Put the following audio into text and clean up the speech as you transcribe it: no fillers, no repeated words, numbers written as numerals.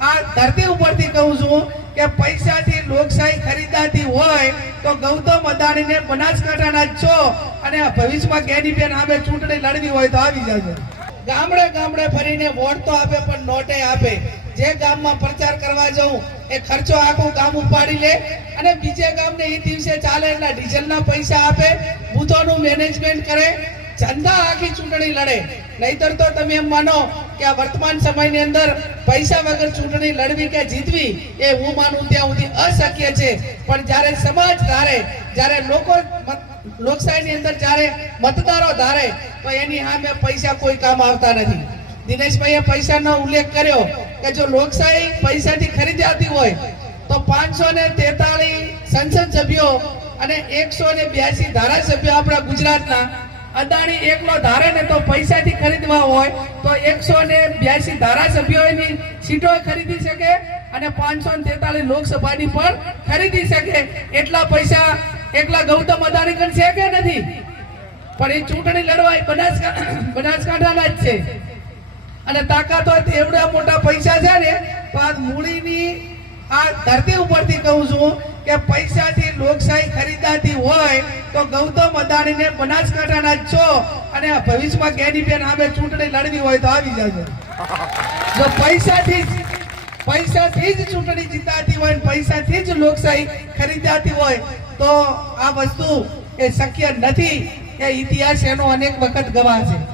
આ ધરતી ઉપરથી કહું છું કે પૈસાથી લોકશાહી ખરીદાતી હોય તો ગૌતમ અદાણીને બનાસકાંઠાના જ છો અને ભવિષ્યમાં કેનીબેન સામે ચૂંટણી લડવી હોય તો આવી જજો। ગામડે ગામડે ફરીને વોટ તો આપે પણ નોટે આપે। જે ગામમાં પ્રચાર કરવા જવું એ ખર્ચો આખું ગામ ઉપાડી લે અને બીજે ગામને એ દિવસે ચાલે એટલા ડીઝલના પૈસા આપે, બૂથોનું મેનેજમેન્ટ કરે, ચંદા આખી ચૂંટણી લડે। નહીતર તો તમે એમ માનો કે આ વર્તમાન સમયની અંદર પૈસા વગર ચૂંટણી લડવી કે જીતવી એ હું માનું ત્યાં સુધી અશક્ય છે। પણ જ્યારે સમાજ ધારે, જ્યારે લોકો લોકશાહીની અંદર જ્યારે મતદારો ધારે તો એની સામે પૈસા કોઈ કામ આવતા નથી। દિનેશભાઈએ પૈસાનો ઉલ્લેખ કર્યો કે જો લોકશાહી પૈસાથી ખરીદાતી હોય તો 543 સંસદ સભ્યો અને 182 ધારાસભ્યો આપણા ગુજરાતના અદાણી એકલો ધારે ને તો પૈસાથી ખરીદવા હોય તો 182 ધારાસભ્યોની સીટો ખરીદી શકે અને 543 લોકસભાની પણ ખરીદી શકે। એટલા પૈસા એકલા ગૌતમ અદાણી કણ છે કે નથી? પણ એ ચૂંટણી લડવા બનાસકાંઠાના જ છે અને તાકાત હોય એવડા મોટા પૈસા છે ને તો આ મૂડીની આ ધરતી ઉપરથી કહું છું કે પૈસાથી લોકશાહી ખરીદાતી હોય તો ગૌતમ અદાણીને બનાસકાંઠાના જ છો અને ભવિષ્યમાં કેનીબેન સામે ચૂંટણી લડવી હોય તો આવી જજો। જો પૈસાથી જ ચૂંટણી જીતાતી હોય, પૈસાથી જ લોકશાહી ખરીદાતી હોય તો આ વસ્તુ એ શક્ય નથી। એ ઇતિહાસ એનો અનેક વખત ગવાહ છે।